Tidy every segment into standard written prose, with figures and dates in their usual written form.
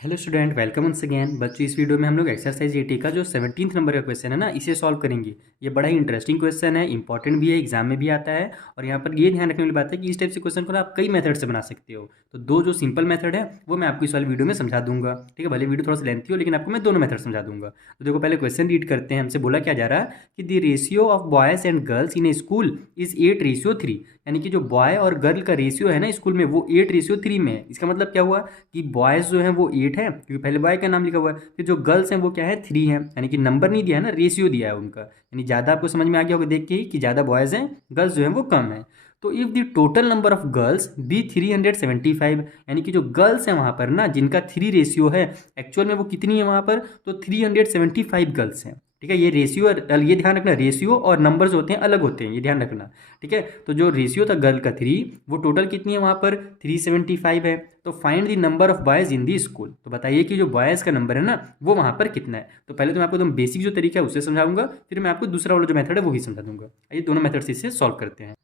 Hello student, welcome once again. बच्चों, इस video में हम लोग एक्सरसाइज 80 का जो 17th नंबर का क्वेश्चन है ना, इसे सॉल्व करेंगे। ये बड़ा ही इंटरेस्टिंग क्वेश्चन है, इंपॉर्टेंट भी है, एग्जाम में भी आता है। और यहाँ पर ये ध्यान रखने वाली बात है कि इस टाइप से क्वेश्चन को ना आप कई मेथड से बना सकते हो। तो दो जो सिंपल मेथड है वो मैं आपको इस वाली वीडियो में समझा दूंगा। ठीक है, भले वीडियो थोड़ा सा लेंथी हो, लेकिन आपको मैं दोनों मेथड समझा दूंगा। तो देखो, पहले क्वेश्चन रीड करते हैं। हमसे बोला क्या जा रहा है कि the ratio of boys and girls in A school is 8:3, यानी कि जो बॉय और गर्ल का रेशियो है ना स्कूल में, वो 8:3 में है। इसका मतलब क्या हुआ कि बॉयज़ जो है वो 8 है, क्योंकि पहले बॉय का नाम लिखा हुआ है। फिर जो गर्ल्स हैं वो क्या है, 3 है, यानी कि नंबर नहीं दिया है ना, रेशियो दिया है उनका। यानी ज़्यादा आपको समझ में आ गया होगा देख के ही कि ज़्यादा बॉयज़ हैं, गर्ल्स जो हैं वो कम है। तो if the total number of girls be 375, यानी कि जो गर्ल्स हैं वहाँ पर ना, जिनका 3 रेशियो है, एक्चुअल में वो कितनी है वहाँ पर, तो 375 गर्ल्स हैं। ठीक है, ये रेशियो, ये ध्यान रखना, रेशियो और नंबर्स होते हैं अलग होते हैं, ये ध्यान रखना। ठीक है, तो जो रेशियो था गर्ल का 3, वो टोटल कितनी है वहाँ पर, 375 है। तो find the number of boys in the school, तो बताइए कि जो बॉयज़ का नंबर है ना वो वहाँ पर कितना है। तो पहले तो मैं आपको एकदम बेसिक जो तरीका है उससे समझाऊंगा, फिर मैं आपको दूसरा वाला जो मेथड है वो ही समझा दूंगा। आइए दोनों मेथड से इसे सॉल्व करते हैं।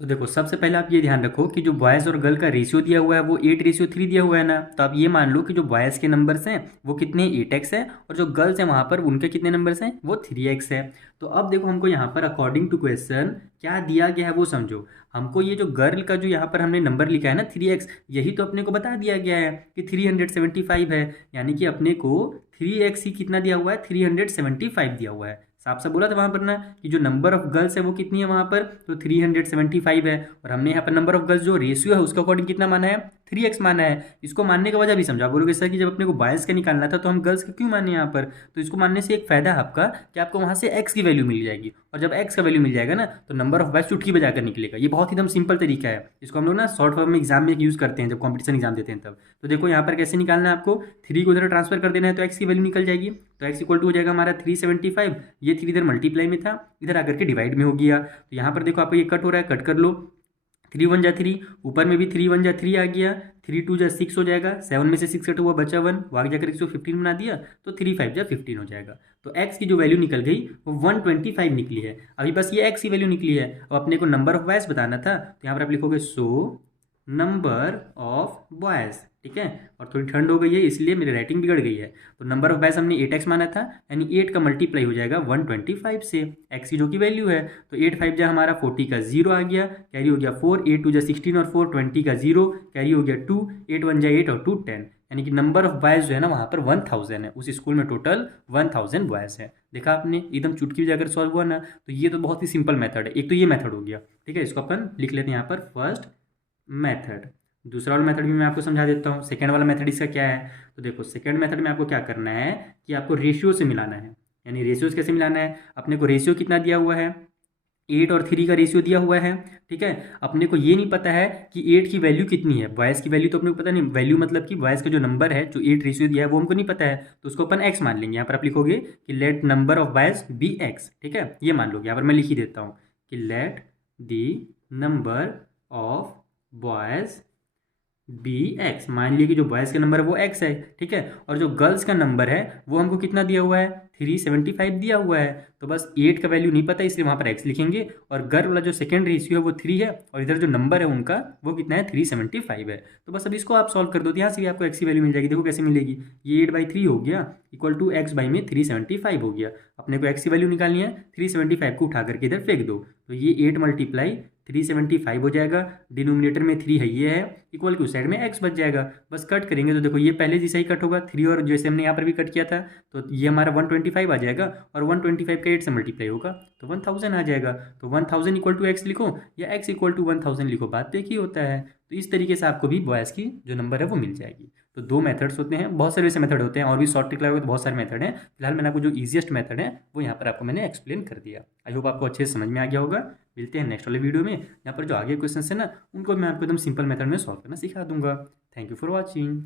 तो देखो, सबसे पहले आप ये ध्यान रखो कि जो बॉयज़ और गर्ल का रेशियो दिया हुआ है वो 8:3 दिया हुआ है ना। तो आप ये मान लो कि जो बॉयज़ के नंबर्स हैं वो कितने, 8x है, और जो गर्ल्स हैं वहाँ पर उनके कितने नंबर्स हैं, वो 3x है। तो अब देखो, हमको यहाँ पर अकॉर्डिंग टू क्वेश्चन क्या दिया गया है वो समझो। हमको ये जो गर्ल का जो यहाँ पर हमने नंबर लिखा है ना 3x, यही तो अपने को बता दिया गया है कि 375 है। यानी कि अपने को 3x ही कितना दिया हुआ है, 375 दिया हुआ है। साफ साफ बोला था वहाँ पर ना कि जो नंबर ऑफ गर्ल्स है वो कितनी है वहाँ पर, तो 375 है। और हमने यहाँ पर नंबर ऑफ गर्ल्स जो रेशियो है उसके अकॉर्डिंग कितना माना है, 3x माना है। इसको मानने का वजह भी समझा। बोलोगे सर कि जब अपने को बॉयज़ का निकालना था तो हम गर्ल्स का क्यों माने यहाँ पर, तो इसको मानने से एक फ़ायदा है आपका कि आपको वहाँ से x की वैल्यू मिल जाएगी। और जब x का वैल्यू मिल जाएगा ना तो नंबर ऑफ बॉयज़ चुटकी बजाकर निकलेगा। ये बहुत ही एकदम सिंपल तरीका है। इसको हम लोग ना शॉर्ट फॉर्म में एग्जाम में यूज़ करते हैं, जब कॉम्पिटिशन एग्जाम देते हैं तब। तो देखो यहाँ पर कैसे निकालना है आपको, 3 को इधर ट्रांसफर कर देना है तो x की वैल्यू निकल जाएगी। तो x इक्वल टू हो जाएगा हमारा 375, ये 3 इधर मल्टीप्लाई में था, इधर आकर के डिवाइड में हो गया। तो यहाँ पर देखो आपको ये कट हो रहा है, कट कर लो। 3 1 जा 3, ऊपर में भी 3 1 जा 3 आ गया, 3 2 जा 6 हो जाएगा, 7 में से 6 कटा हुआ बचा 1, आगे जाकर इसको 15 बना दिया, तो 3 5 जा 15 हो जाएगा। तो x की जो वैल्यू निकल गई वो 125 निकली है। अभी बस ये x की वैल्यू निकली है, अब अपने को नंबर ऑफ बॉयज़ बताना था, तो यहाँ पर आप लिखोगे सो नंबर ऑफ बॉयज़। ठीक है, और थोड़ी ठंड हो गई है इसलिए मेरी राइटिंग बिगड़ गई है। तो नंबर ऑफ बॉयज़ हमने 8x माना था, यानी 8 का मल्टीप्लाई हो जाएगा 125 से, x की जो की वैल्यू है। तो 8 5 जा हमारा 40 का 0 आ गया, कैरी हो गया 4, 8 2 जा 16 और 4 20 का 0, कैरी हो गया 2, 8 1 जा 8 और 2 10। यानी कि नंबर ऑफ बॉयज़ जो है ना वहाँ पर 1000 है। उस स्कूल में टोटल 1000 बॉयज़ है। देखा आपने, एकदम चुटकी में जाकर सॉल्व हुआ ना। तो ये तो बहुत ही सिंपल मेथड है। एक तो ये मेथड हो गया। ठीक है, इसको अपन लिख लेते हैं यहाँ पर फर्स्ट मेथड। दूसरा वाला मेथड भी मैं आपको समझा देता हूँ। सेकेंड वाला मेथड इसका क्या है, तो देखो सेकेंड मेथड में आपको क्या करना है कि आपको रेशियो से मिलाना है। यानी रेशियोज कैसे मिलाना है, अपने को रेशियो कितना दिया हुआ है, 8 और 3 का रेशियो दिया हुआ है। ठीक है, अपने को ये नहीं पता है कि 8 की वैल्यू कितनी है, बॉयज़ की वैल्यू तो अपने को पता नहीं। वैल्यू मतलब कि बॉयज़ का जो नंबर है, जो 8 रेशियो दिया है वो हमको नहीं पता है, तो उसको अपन x मान लेंगे। यहाँ पर आप लिखोगे कि let number of boys be x। ठीक है, ये मान लोगे। यहाँ पर मैं लिख ही देता हूँ कि let the number of boys be x. मान लिया कि जो बॉयज़ का नंबर है वो एक्स है। ठीक है, और जो गर्ल्स का नंबर है वो हमको कितना दिया हुआ है, 375 दिया हुआ है। तो बस 8 का वैल्यू नहीं पता इसलिए वहाँ पर एक्स लिखेंगे, और गर्ल वाला जो सेकेंड रेशियो है वो 3 है, और इधर जो नंबर है उनका वो कितना है, 375 है। तो बस अब इसको आप सॉल्व कर दो, तो यहाँ से भी आपको एक्स की वैल्यू मिल जाएगी। देखो कैसे मिलेगी, ये 8/3 हो गया इक्वल टू एक्स बाई में 375 हो गया। अपने को एक्स की वैल्यू निकालनी है, 375 को उठा करके इधर फेंक दो, तो ये 8 मल्टीप्लाई 375 हो जाएगा। डिनोमिनेटर में 3 है, ये है, इक्वल की उस साइड में x बच जाएगा। बस कट करेंगे तो देखो ये पहले जैसा ही कट होगा, 3 और जैसे हमने यहाँ पर भी कट किया था, तो ये हमारा 125 आ जाएगा, और 125 का 8 से मल्टीप्लाई होगा तो 1000 आ जाएगा। तो 1000 इक्वल टू एक्स लिखो या x इक्वल टू 1000 लिखो, बात तो एक ही होता है। तो इस तरीके से आपको भी बॉयज़ की जो नंबर है वो मिल जाएगी। तो दो मेथड्स होते हैं, बहुत सारे ऐसे मेथड होते हैं, और भी शॉर्ट ट्रिक लगाओगे तो बहुत सारे मेथड हैं। फिलहाल मैंने आपको जो ईजिएस्ट मेथड है वो यहाँ पर आपको मैंने एक्सप्लेन कर दिया। आई होप आपको अच्छे से समझ में आ गया होगा। मिलते हैं नेक्स्ट वाले वीडियो में, यहाँ पर जो आगे क्वेश्चन है ना उनको मैं आपको एकदम सिंपल मेथड में सॉल्व करना सिखा दूंगा। Thank you for watching.